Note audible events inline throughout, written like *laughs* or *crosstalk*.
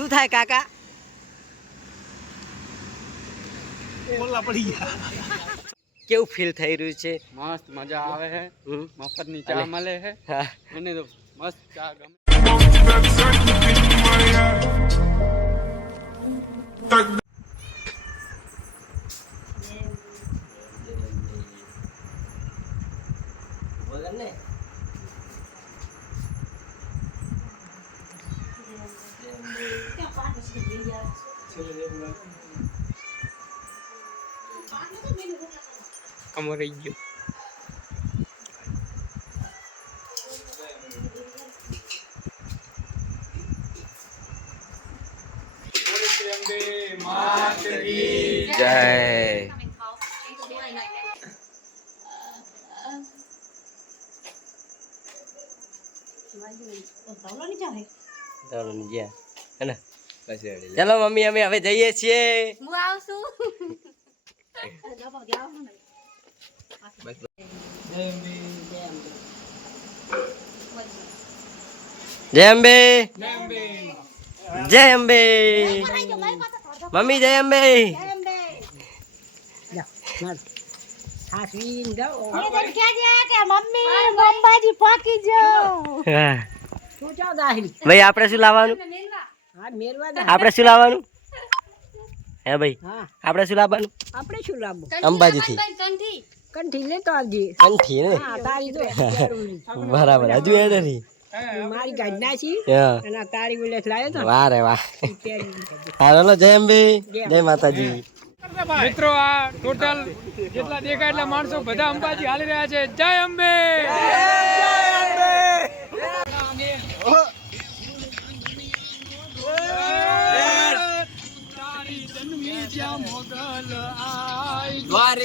શું થાય કાકા? ઓલા પડી ગયા. કેવું ફીલ થઈ રહ્યું છે? મસ્ત મજા આવે છે મફત મફતની ચા મળે છે મને તો મસ્ત ચા ગમે. કમો રહી ગયો જય. ચાલો ને જ્યાં. ચાલો મમ્મી અમે હવે જઈએ છીએ હું આવશું જય અંબે. જય અંબે. મમ્મી જય અંબે. ભાઈ આપણે શું લાવવાનું? આપણે શું લાવવાનું? હે ભાઈ આપણે શું લાવવાનું? આપણે શું લાવવું? અંબાજીથી. કંઠી લે તો આવજે. કંઠી ને? હા તારી તો બરાબર હજુ એ નથી. મારી ગાડી ના હા. અને તારી બુલેટ લાવ્યો તો. વાહ રે વાહ. હાલો જય અંબે. જય માતાજી. મિત્રો આ ટોટલ જેટલા દેખાય એટલા માણસો બધા અંબાજી હાલી રહ્યા છે. જય Ambe!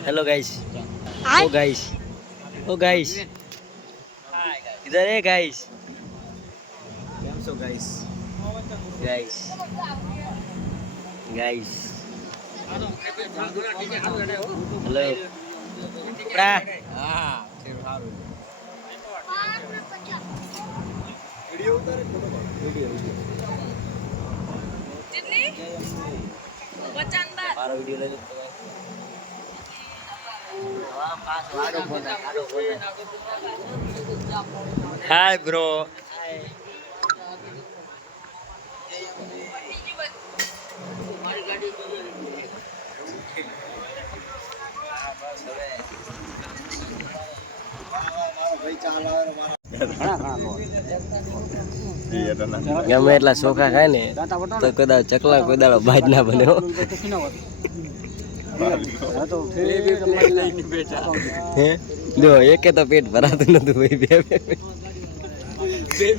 hello guys oh guys oh guys इधर है गाइस કેમ છો ગાઈસ गाइस गाइस हेलो કપડા હા છે સારું વિડિયો ઉતારે ફોટો વિડિયો મારો વિડિયો લઈ લો. હાય બ્રો. ભાઈ ચાલ આવે ગમે એટલા ચોખા ખાય ને, તો કદાચ ચકલા કોઈ દાડો બાજ ના બને જો, એકે તો પેટ ભરાતું નતું ભાઈ, બે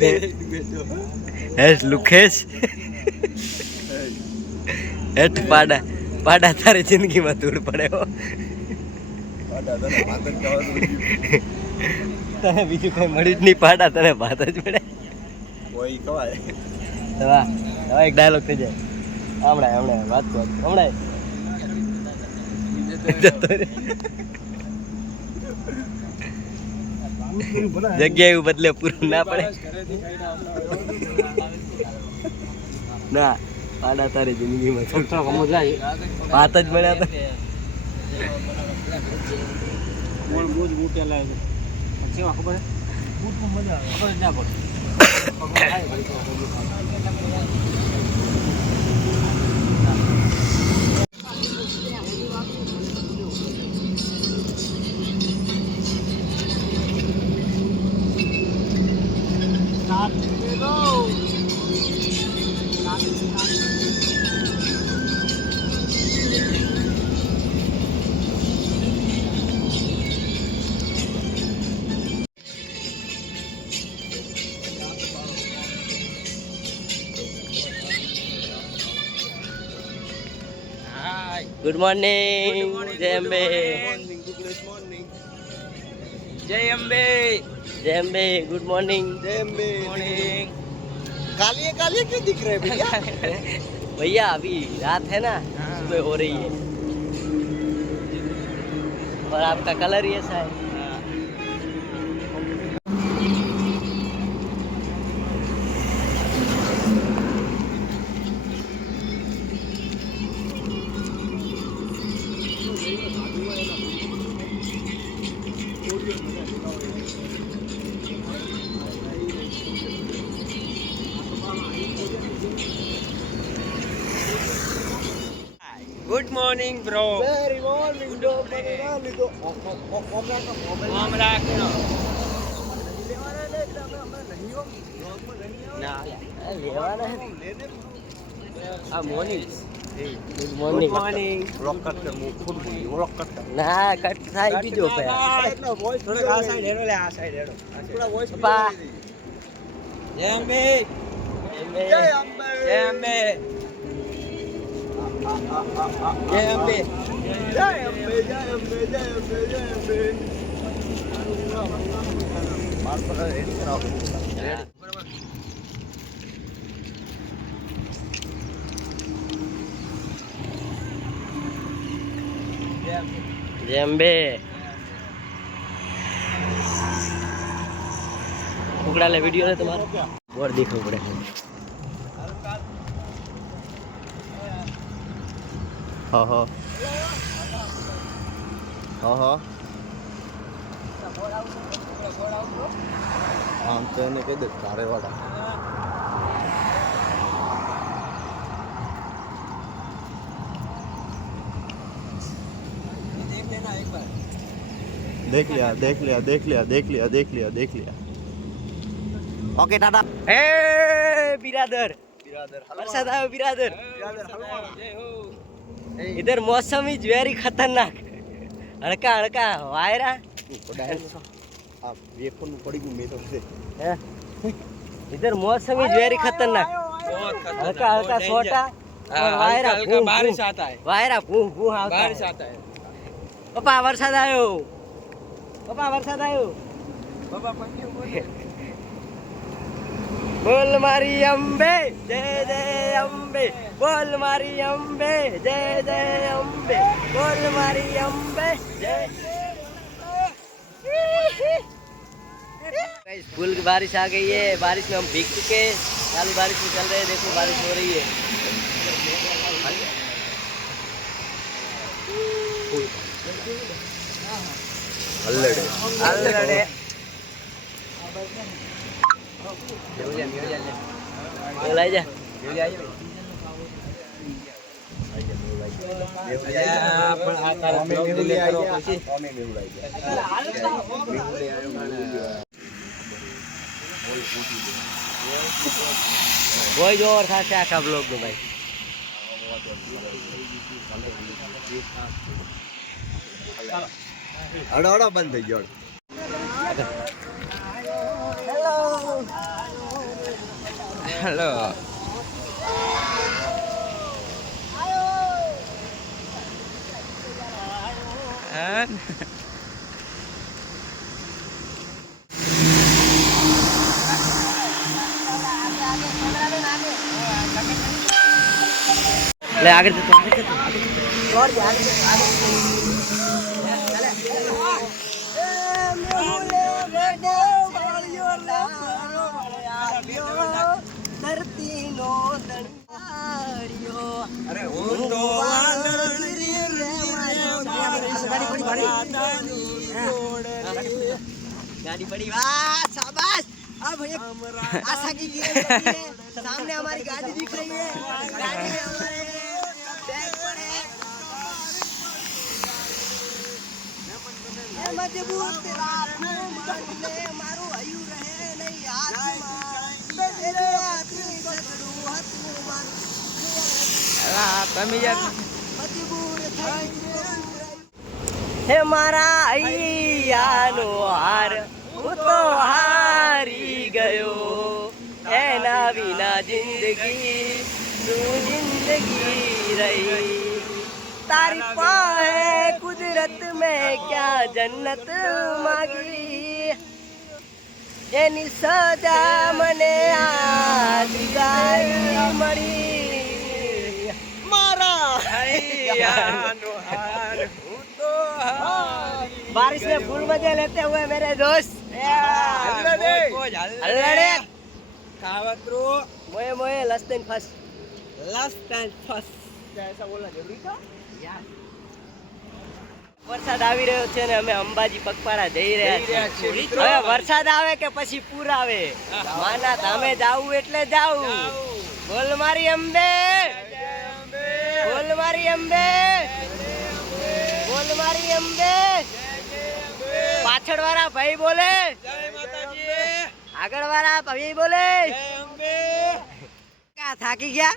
બે હેસ લુખેશ. હેઠ પાડા પાડા તારી જિંદગીમાં ધૂળ પડે તને બીજું કઈ મળી જ નહીં પાડા તને ભાત જ પડે. કોઈ કવાય. દવા દવા એક ડાયલોગ થઈ જાય. હમણાં હમણાં વાત કર હમણાં. જગ્યા એવું બદલે પૂરું ના પડે. ના પાડા તારી જિંદગીમાં વાત જ મળ્યા હતા મૂળ બહુ જ લાગે છે? કેવા ખબર? હે બૂટમાં મજા આવે ખબર ના પડે. *coughs* ગુડ મોર્નિંગ જય અંબે જય અંબે जय अम्बे गुड मॉर्निंग મોર્નિંગ कालिए कालिए क्यों दिख रहे हैं भैया *laughs* भैया अभी रात है ना सुबह हो रही है और आपका कलर ही ऐसा है ના કટ થાય બીજો થોડોક આ સાઈડ હેડો લે આ સાઈડ હેડો. થોડા વોઇસ પા. જય અંબે જય અંબે. જય અંબે. જય અંબે. જય અંબે જય અંબે જય અંબે જય અંબે જય અંબે ઉકડા લે વીડિયો ને તમારો. બોર દેખવું પડે. હા હા. देखो पड़े हाँ हाँ हाँ हाँ આમ તો એને કહી દે તારે વાળા देख लिया देख लिया देख लिया देख लिया देख लिया देख लिया ओके टाटा ए बिरादर वरसाद आयो बिरादर इधर मौसम इज वेरी खतरनाक हड़का हड़का वायरा आप ये फोन पड़ी गई मैं तो से हैं? इधर मौसम इज वेरी खतरनाक बहुत हल्का हल्का छोटा और वायरा हल्का हल्का भूं, बारिश भूं। आता है વાયરા ભૂ ભૂ આવતા बारिश હે. आता है પપ્પા વરસાદ આવ્યો પપ્પા વરસાદ આવ્યો બાબા પંખી બોલે બોલ મારી અંબે જય જય અંબે બોલ મારી અંબે જય જય અંબે બોલ મારી અંબे जय Guys, फुल बारिश आ गई है बारिश में हम भीग चुके हैं चालू बारिश में चल रहे हैं देखो बारिश हो रही है अल्लड़े અલડે લઈ જા પણ આ તારા અમે blog મેહુલી delete આવી કરો ગયા પછી. અમે મેહુલી આવી ગયા મેહુલી આવ્યો કોઈ જોર થશે આખા બ્લોગનું ભાઈ હડો હડો બંધ થઈ ગયો હેલો And એટલે આગળ જતો આગળ જતો गाड़ी पड़ी वाह शाबाश अब भैया आशा की गियर लगी है सामने हमारी गाड़ी दिख रही है गाड़ी में हमारे बैग पड़े એ મજબૂત રાખો મને મારું હયું રહે નહીં હાથમાં બે તેરે હાથની સગડું હતું મારું તમે યાર મજબૂર થઈ હે મારા અૈયાનો હાર હું તો હારી ગયો એના વિના જિંદગી શું જિંદગી રહી તારી પાસે કુદરત મેં ક્યાં જન્નત માગી એની સજા મને આ જુદાઈ મળી મારા बारिश में फूल मजे लेते हुए मेरे दोस्त વરસાદ આવી રહ્યો છે ને અમે અંબાજી પગપાળા જઈ રહ્યા છીએ. હવે વરસાદ આવે કે પછી પૂર આવે? માના ધામે જાવું એટલે જાવું બોલ મારી અંબે. બોલ મારી અંબે. બોલ મારી અંબે. પાછળ વાળા ભાઈ બોલે જય માતાજી આગળ વાળા ભાઈ બોલે જય અંબે કા થાકી ગયા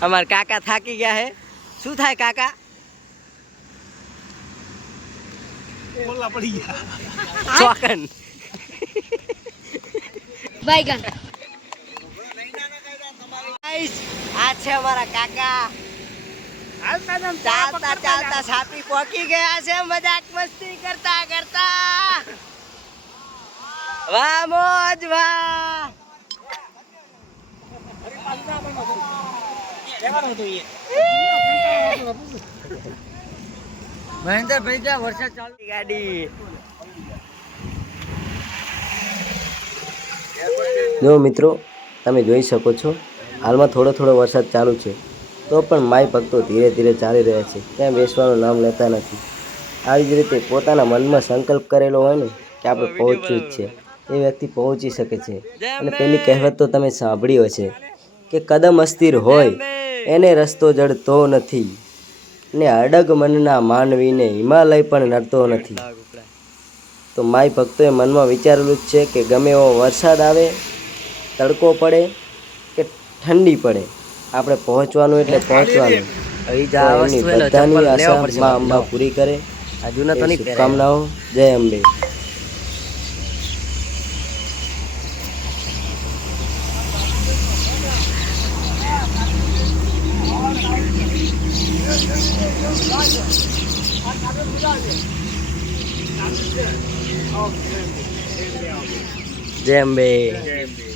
અમાર કાકા થાકી ગયા હે શું થાય કાકા બોલા પડી ગયા ચોકન બાઈગન આ છે અમારા કાકા ચાલતા ચાલતા સાપી પહોંચી ગયા છે મજાક મસ્તી કરતા કરતા. વાહ મોજ વાહ. મહેન્દ્રભાઈ જા વરસાદ ચાલુ. ગાડી. જો મિત્રો તમે જોઈ શકો છો હાલમાં થોડો થોડો વરસાદ ચાલુ છે. તો પણ માય ભક્તો ધીરે ધીરે ચાલી રહ્યા છે. ત્યાં બેસવાનું નામ લેતા નથી. આવી જ રીતે પોતાના મનમાં સંકલ્પ કરેલો હોય ને, કે આપણે પહોંચવું જ છે. એ વ્યક્તિ પહોંચી શકે છે. અને પેલી કહેવત તો તમે સાંભળી છે કે કદમ અસ્થિર હોય, એને રસ્તો જડતો નથી. ને અડગ મનના માનવીને હિમાલય પણ નડતો નથી. તો માય ભક્તોએ મનમાં વિચારેલું જ છે કે ગમે એવો વરસાદ આવે, તડકો પડે, કે ઠંડી પડે આપણે પહોંચવાનું એટલે પહોંચવાનું. તો એમની બધાની આશા માં અંબા પૂરી કરે. શુભકામનાઓ. જય અંબે. જય અંબે.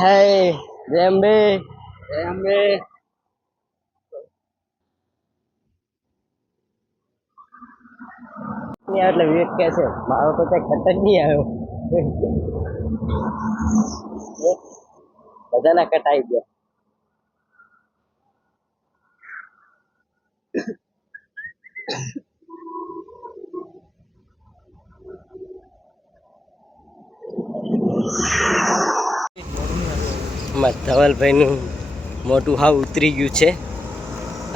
હે જય અંબે જય અંબે એટલે વિવેક કે છે, મારો તો કઈ ખતર નહીં આવ્યો. બધાના કટાઈ ગયા. અમારા ધવલભાઈનું મોટું હાવ ઉતરી ગયું છે.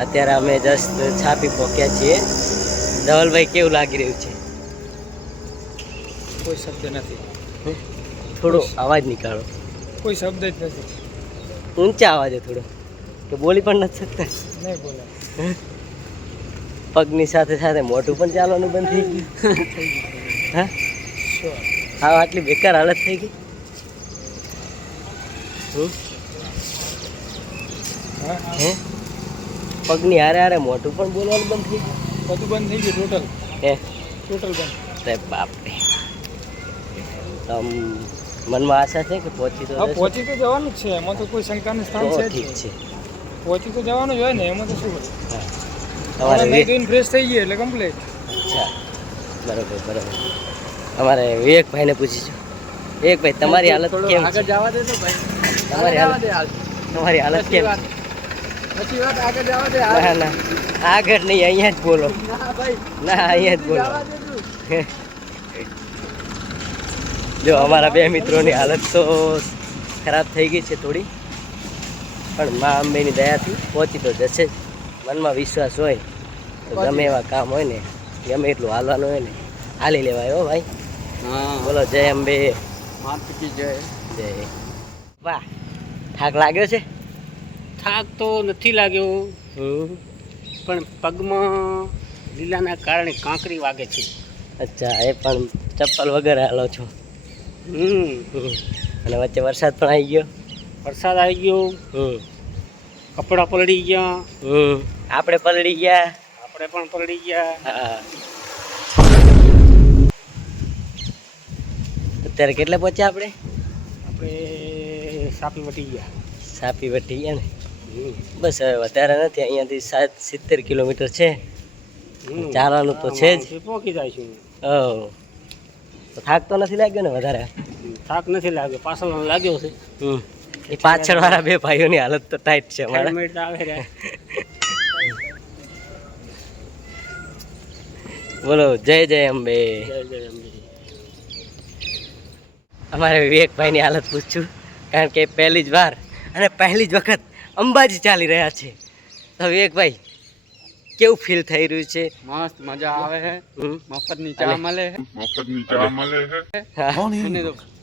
અત્યારે અમે જસ્ટ છાપી પહોંચ્યા છીએ. ધવલભાઈ કેવું લાગી રહ્યું છે? કોઈ શબ્દ નથી. થોડો અવાજ નીકાળો. કોઈ શબ્દ જ નથી. ઊંચા અવાજે થોડો. કે બોલી પણ નથી શકતા? નહીં બોલે. પગની સાથે સાથે મોઢું પણ ચાલવાનું બંધ થઈ ગયું. હા? હા આટલી બેકાર હાલત થઈ ગઈ? હે? પગની હારે હારે મોઢું પણ બોલવાનું બંધ થઈ ગયું. બધું બંધ થઈ ગયું ટોટલ હે? ટોટલ બંધ. રે તમ મનમાં આશા છે કે પહોંચી તો પહોંચી તો જવાનું જ છે. એમાં તો કોઈ શંકાનું સ્થાન છે ઠીક છે. પહોંચી તો જવાનું જ હોય ને એમાં તો શું હોય? તમારે નહીં ફ્રેશ થઈ ગઈ એટલે કમ્પ્લીટ અચ્છા. બરાબર બરાબર. અમારે વિવેકભાઈને પૂછીશું વિવેકભાઈ તમારી હાલત કેમ આગળ જવા દે તો ભાઈ. તમારી હાલત તમારી હાલત કેમ પછી વાત આગળ જવા દે ના ના. આગળ નહીં અહીંયા જ બોલો. ના અહીંયા જ બોલો. જો અમારા બે મિત્રોની હાલત તો ખરાબ થઈ ગઈ છે થોડી. પણ મા અંબેની દયાથી પહોંચી તો જશે જ. મનમાં વિશ્વાસ હોય તો ગમે એવા કામ હોય ને ગમે એટલું હાલવાનું હોય ને હાલી લેવાય હો ભાઈ. બોલો જય અંબે. જય. વાહ થાક લાગ્યો છે? થાક તો નથી લાગ્યો. પણ પગમાં લીલાના કારણે કાંકરી વાગે છે. અચ્છા એ પણ ચપ્પલ વગર હાલો છો? હમ. અને વચ્ચે વરસાદ પણ આવી ગયો? વરસાદ આવી ગયો. કપડાં પલળી ગયા. આપણે પલળી ગયા? આપણે પણ પલળી ગયા. અત્યારે કેટલે પહોંચ્યા આપણે? આપણે સાપી વટી ગયા. સાપી વટી ગયા ને? બસ હવે વધારે નથી અહીંયાથી સાત સિત્તેર કિલોમીટર છે. ચાલવાનું તો છે જ. પહોંચી જાય છે. ઓ તો થાક તો નથી લાગ્યો ને વધારે? થાક નથી લાગ્યો પાછળ લાગ્યો છે. એ પાછળ વાળા બે ભાઈઓની હાલત તો ટાઈટ છે બોલો જય જય અંબે. જય જય અંબે. અમારે વિવેકભાઈની હાલત પૂછું કારણ કે પહેલી જ વાર અને પહેલી જ વખત અંબાજી ચાલી રહ્યા છે. તો વિવેકભાઈ કેવું ફીલ થઈ રહ્યું છે? મસ્ત મજા આવે છે મફતની ચા મળે છે મફતની ચા મળે છે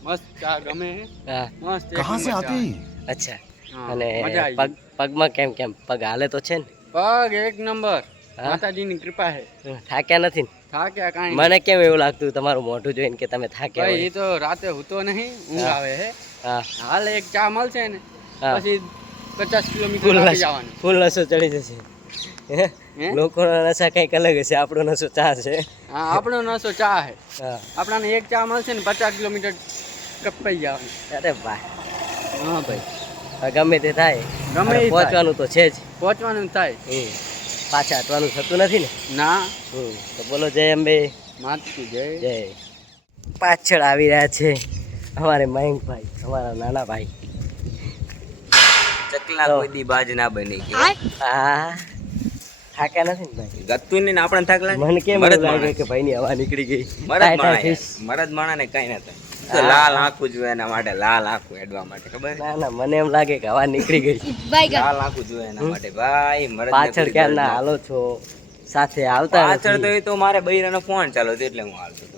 મસ્ત ચા ગમે છે મસ્ત કહા સે આતી? અચ્છા. અને પગ પગમાં કેમ કેમ? પગ હાલે તો છે ને? પગ એક નંબર. માતાજીની કૃપા છે થાક્યા નથી થાક્યા કાંઈ મને કેમ એવું લાગતું તમારું મોઢું જોઈને કે તમે થાક્યા એ તો રાતે હું તો નહીં ઊંઘ આવે છે હાલ એક ચા મળશે ને. પછી પચાસ કિલોમીટર ફૂલ લાગી જવાનું. ફૂલ નશો ચડી જશે? લોકોનો નશા કંઈક અલગ હશે. આપણો નશો ચા છે. હા આપણો નશો ચા છે. આપણાને એક ચા મળશે ને પચાસ કિલોમીટર કપાઈ જવાનું. અરે ભાઈ હા ભાઈ. ગમે તે થાય. ગમે પહોંચવાનું તો છે જ. પહોંચવાનું થાય. પાછા હટવાનું થતું નથી ને? ના. તો બોલો જય અંબે. માતકી જય. જય. પાછળ આવી રહ્યા છે અમારે મયંકભાઈ અમારા નાના ભાઈ. ચકલા કોઈ દી બાજ ના બની હા. થાક્યા નથી ને ભાઈ? ગત્તુ ને આપણે થાકલા મને કેમ મરદ લાગે કે ભાઈ ની હવા નીકળી ગઈ? મરદ માણા મરદ માણા ને કઈ ના થાય. તો લાલ આંખું જોઈએ એના માટે લાલ આંખું એડવા માટે ખબર? ના ના મને એમ લાગે કે હવા નીકળી ગઈ. લાલ આંખું જોઈએ એના માટે. ભાઈ મરદ પાછળ ક્યાં ના હાલો છો? સાથે આવતા પાછળ તો એ તો મારે બૈરાનો ફોન ચાલો એટલે હું હાલતો હતો.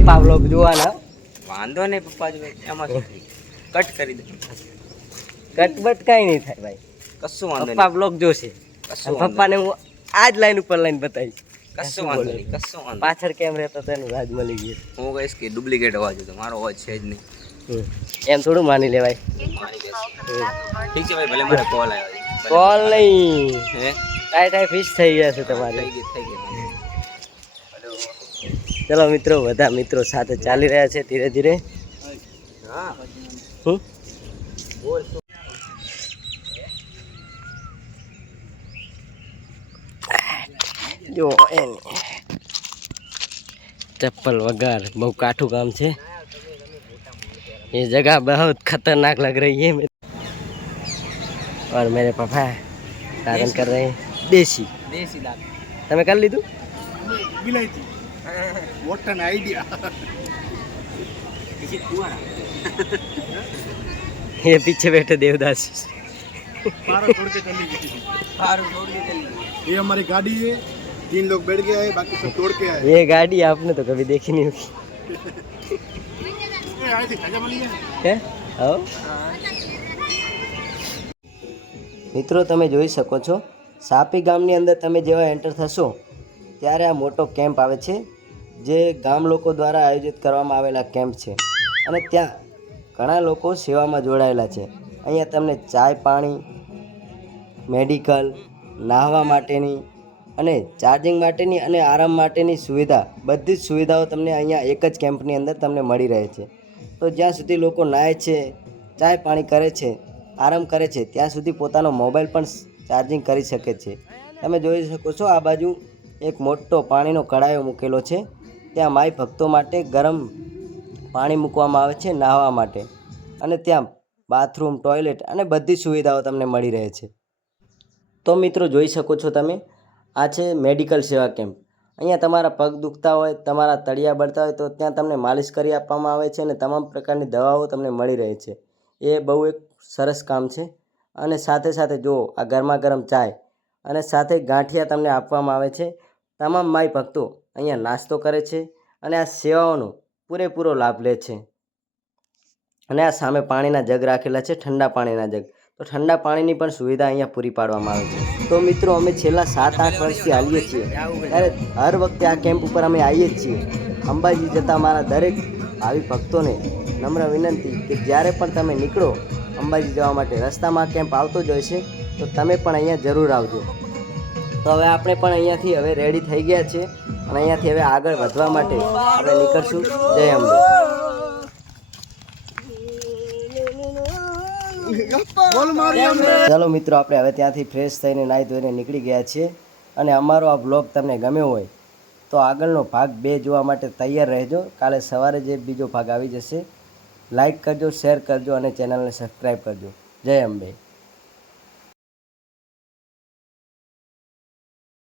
પપ્પા બ્લોગ જોવાના. વાંધો નહીં પપ્પા જો એમાં કટ કરી દે. કટબટ કાંઈ નહીં થાય ભાઈ. કશું વાંધો પપ્પા બ્લોક જોશે. પપ્પાને હું આ જ લાઈન ઉપર લાઈન બતાવીશ. કશું વાંધો નહીં કશું વાંધો પાછળ કેમ રહેતો તો એનું રાજ મળી ગયું. હું કહીશ કે ડુપ્લિકેટ અવાજ હતો. મારો અવાજ છે જ નહીં. એમ થોડું માની લેવાય. ઠીક છે ભાઈ ભલે મારે કોલ આવ્યો કોલ નહીં. હે? ટાઈ ટાઈ ફિશ થઈ ગયા છે તમારી. થઈ ગઈ ચલો મિત્રો બધા મિત્રો સાથે ચાલી રહ્યા છે ધીરે ધીરે. હા. હમ? જો એની ચપ્પલ વગર બહુ કાઠું કામ છે ये जगह बहुत खतरनाक लग रही है और मेरे पापा साधन कर रहे हैं देसी દેશી દાંત તમે કરી લીધું विलायती व्हाट एन आइडिया પછી કુવાડા ये पीछे बैठे देवदास पारा छोड़ के चली गई સારું છોડ દે જલ્દી. ये हमारी गाड़ी है तीन लोग बैठ गए हैं बाकी सब तोड़ के आए ये गाड़ी आपने तो कभी देखी नहीं होगी ए, आए थे खजा मली है હે આવો મિત્રો તમે જોઈ શકો છો સાપી ગામની અંદર તમે જેવા એન્ટર થશો ત્યારે આ મોટો કેમ્પ આવે છે જે ગામ લોકો દ્વારા આયોજિત કરવામાં આવેલા કેમ્પ છે અને ત્યાં ઘણા લોકો સેવામાં જોડાયેલા છે અહીંયા તમને ચાય પાણી મેડિકલ નાહવા માટેની અને ચાર્જિંગ માટેની અને આરામ માટેની સુવિધા, બધી જ સુવિધાઓ તમને અહીંયા એક જ કેમ્પની અંદર તમને મળી રહે છે. તો જ્યાં સુધી લોકો નાહે છે, ચાય પાણી કરે છે, આરામ કરે છે, ત્યાં સુધી પોતાનો મોબાઈલ પણ ચાર્જિંગ કરી શકે છે. તમે જોઈ શકો છો આ બાજુ એક મોટો પાણીનો કડાયો મૂકેલો છે. ત્યાં માય ભક્તો માટે ગરમ પાણી મૂકવામાં આવે છે નાહવા માટે. અને ત્યાં બાથરૂમ ટોયલેટ અને બધી સુવિધાઓ તમને મળી રહે છે. તો મિત્રો જોઈ શકો છો તમે આ છે મેડિકલ સેવા કેમ્પ. અહીંયા તમારા પગ દુખતા હોય, તમારા તળિયા બળતા હોય, તો ત્યાં તમને માલિશ કરી આપવામાં આવે છે અને તમામ પ્રકારની દવાઓ તમને મળી રહે છે. એ બહુ એક સરસ કામ છે. અને સાથે સાથે જુઓ આ ગરમા ગરમ ચાય અને સાથે ગાંઠિયા તમને આપવામાં આવે છે, તમામ માય ભક્તો અહીંયા નાસ્તો કરે છે અને આ સેવાઓનો પૂરેપૂરો લાભ લે છે. અને આ સામે પાણીના જગ રાખેલા છે, ઠંડા પાણીના જગ. તો ઠંડા પાણીની પણ સુવિધા અહીંયા પૂરી પાડવામાં આવે છે. તો મિત્રો, અમે છેલ્લા સાત આઠ વર્ષથી આવીએ છીએ. ત્યારે હર વખતે આ કેમ્પ ઉપર અમે આવીએ જ છીએ. અંબાજી જતા મારા દરેક આવી ભક્તોને નમ્ર વિનંતી કે જ્યારે પણ તમે નીકળો, અંબાજી જવા માટે રસ્તામાં કેમ્પ આવતો જ હોય છે, તો તમે પણ અહીંયા જરૂર આવજો. તો હવે આપણે પણ અહીંયાથી હવે રેડી થઈ ગયા છે અને અહીંયાથી હવે આગળ વધવા માટે આપણે નીકળશું. જય અંબે. ચાલો મિત્રો, આપણે હવે ત્યાંથી ફ્રેશ થઈને નાહી ધોઈને નીકળી ગયા છીએ. અને અમારો આ બ્લોગ તમને ગમ્યો હોય, તો આગળનો ભાગ બે જોવા માટે તૈયાર રહેજો. કાલે સવારે જે બીજો ભાગ આવી જશે લાઈક કરજો શેર કરજો અને ચેનલને સબસ્ક્રાઈબ કરજો. જય અંબે.